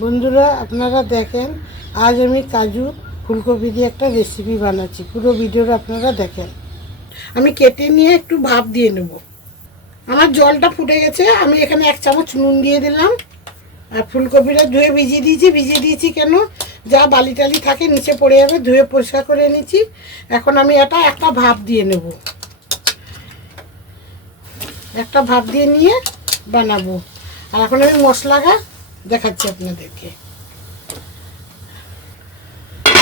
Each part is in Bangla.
বন্ধুরা আপনারা দেখেন, আজ আমি কাজু ফুলকপি দিয়ে একটা রেসিপি বানাচ্ছি। পুরো ভিডিওটা আপনারা দেখেন। আমি কেটে নিয়ে একটু ভাপ দিয়ে নেব। আমার জলটা ফুটে গেছে, আমি এখানে 1 চামচ নুন দিয়ে দিলাম। আর ফুলকপিটা ধুয়ে ভিজিয়ে দিয়েছি কেন, যা বালি টালি থাকে নিচে পড়ে যাবে, ধুয়ে পরিষ্কার করে নিয়েছি। এখন আমি একটা ভাপ দিয়ে নেব। একটা ভাপ দিয়ে নিয়ে বানাবো। আর এখন আমি মশলাটা দেখাচ্ছি আপনাদেরকে।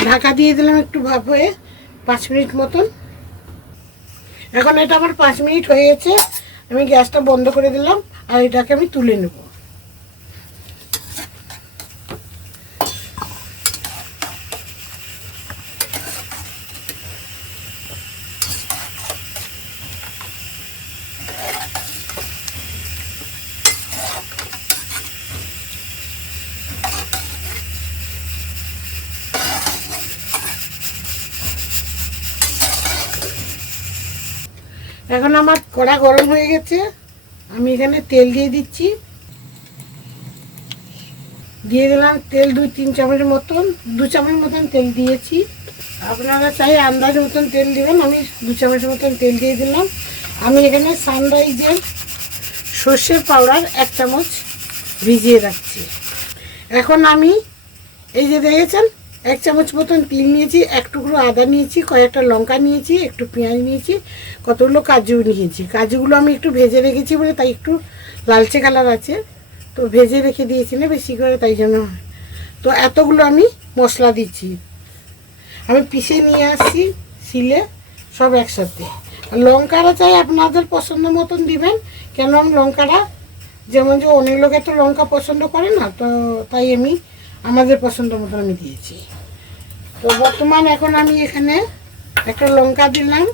ঢাকা দিয়ে দিলাম একটু ভাপ হয়ে 5 মিনিট মতন। এখন এটা আমার 5 মিনিট হয়ে গেছে, আমি গ্যাসটা বন্ধ করে দিলাম। আর এটাকে আমি তুলে নেব। এখন আমার কড়া গরম হয়ে গেছে, আমি এখানে তেল দিয়ে দিচ্ছি। দিয়ে দিলাম তেল 2-3 চামচের মতন, 2 চামচ মতন তেল দিয়েছি। আপনারা চাই আন্দাজ মতন তেল দিবেন, আমি 2 চামচের মতন তেল দিয়ে দিলাম। আমি এখানে সানরাইজের সর্ষের পাউডার 1 চামচ ভিজিয়ে রাখছি। এখন আমি এই যে দেখেছেন 1 চামচ মতন তিল নিয়েছি, 1 টুকরো আদা নিয়েছি, কয়েকটা লঙ্কা নিয়েছি, একটু পেঁয়াজ নিয়েছি, কতগুলো কাজু নিয়েছি। কাজুগুলো আমি একটু ভেজে রেখেছি বলে তাই একটু লালচে কালার আছে, তো ভেজে রেখে দিয়েছি না বেশি করে, তাই জন্য। তো এতগুলো আমি মশলা দিচ্ছি, আমি পিষে নিয়ে আসছি শিলে সব একসাথে। আর লঙ্কাটা চাই আপনাদের পছন্দ মতন দিবেন, কেন আমি লঙ্কাটা যেমন যে অনেক লোকে তো লঙ্কা পছন্দ করে না, তো তাই আমি আমাদের পছন্দ মতো আমি দিয়েছি। তো বর্তমান এখন আমি এখানে একটা লঙ্কা দিলাম,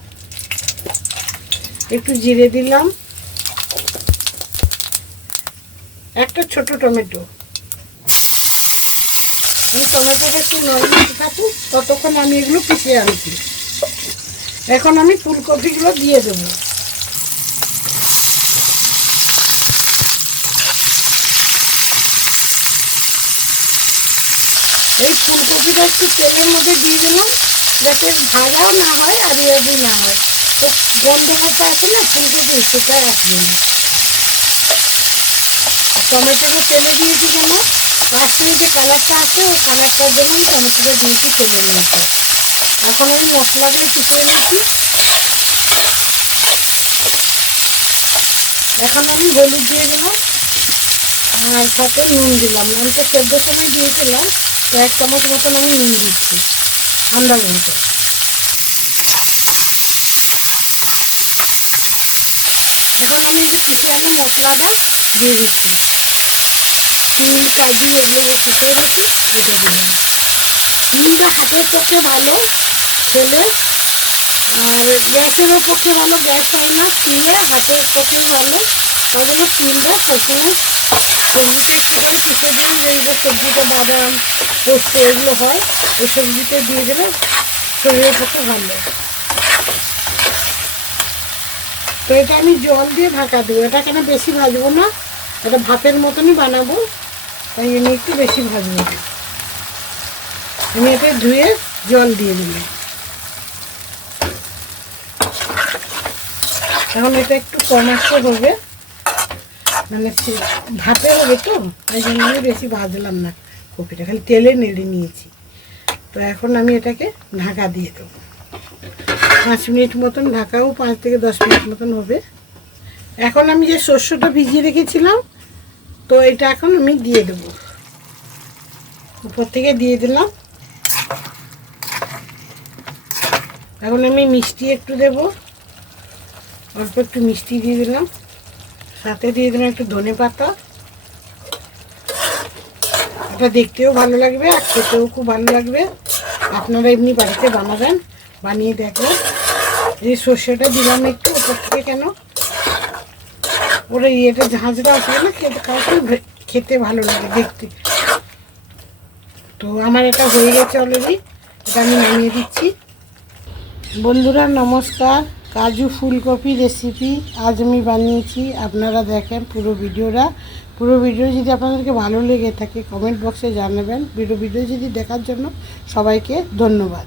একটু জিরে দিলাম, একটা ছোট টমেটো। আমি টমেটোটা একটু নরম হতে থাকুক, ততক্ষণ আমি এগুলো পিষে আনছি। এখন আমি ফুলকপিগুলো দিয়ে দেবো। এই ফুলকপিটা একটু তেলের মধ্যে দিয়ে দিলাম, যাতে ভাজাও না হয় আর ইয়েও না হয়, তো গন্ধটা আছে না ফুলকপির, সেটাই আসবে না। টমেটোটা তেলে দিয়েছি কেন, লাস্টে যে কালারটা আছে ওই কালারটার জন্য আমি টমেটোটা দিয়েছি তেলের মধ্যে। এখন আমি মশলাগুলো পিষিয়ে নিচ্ছি। এখন আমি হলুদ দিয়ে দিলাম আর সাথে নুন দিলাম। আমি তো সেদ্ধর সময় দিয়েছিলাম, তো 1 চামচ মতন আমি নুন দিচ্ছি আন্দাজ মতো। এখন আমি এই যে পিষে আনা মশলাটা দিয়ে দিচ্ছি, তিল কাজু এগুলো আমি পিষিয়ে রেখেছি এটা দিলাম। তিলটা হাতের পক্ষে ভালো খেলে, আর গ্যাসেরও পক্ষে ভালো, গ্যাস হয় না, তিলে হাতের পক্ষে ভালো। তাই জন্য তিলটা সবসময় সবজিতে একটু করে পিষে দিলে, যেগুলো সবজিতে বাদাম পোস্ত এগুলো হয়, ওই সবজিতে দিয়ে দিলে শরীরের পক্ষে ভালো। তো এটা আমি জল দিয়ে ঢাকা দেবো। এটা কেন বেশি ভাজবো না, এটা ভাতের মতনই বানাবো, তাই আমি একটু বেশি ভাজবো। আমি এটা ধুয়ে জল দিয়ে দিলাম। এখন এটা একটু কম আঁচে হবে, মানে ভাতে হবে, তো তাই জন্য আমি বেশি ভাজলাম না কপিটা, খালি তেলে নেড়ে নিয়েছি। তো এখন আমি এটাকে ঢাকা দিয়ে দেবো 5 মিনিট মতন, ঢাকাও 5 থেকে 10 মিনিট মতন হবে। এখন আমি যে শস্যটা ভিজিয়ে রেখেছিলাম, তো এটা এখন আমি দিয়ে দেবো, উপর থেকে দিয়ে দিলাম। এখন আমি মিষ্টি একটু দেবো, অল্প একটু মিষ্টি দিয়ে দিলাম, সাথে দিয়ে দিলাম একটু ধনে পাতা। এটা দেখতেও ভালো লাগবে আর খেতেও খুব ভালো লাগবে। আপনারা এমনি বাড়িতে বানাবেন, বানিয়ে দেখবেন। এই সর্ষেটা দিলাম একটু উপর থেকে, কেন ওরা ইয়েটা ঝাঁঝটা আসবে না, খেতে ভালো লাগে দেখতে। তো আমার এটা হয়ে গেছে অলরেডি, এটা আমি নামিয়ে দিচ্ছি। বন্ধুরা নমস্কার, কাজু ফুলকপি রেসিপি আজ আমি বানিয়েছি। আপনারা দেখেন পুরো ভিডিও যদি আপনাদেরকে ভালো লেগে থাকে কমেন্ট বক্সে জানাবেন। ভিডিও যদি দেখার জন্য সবাইকে ধন্যবাদ।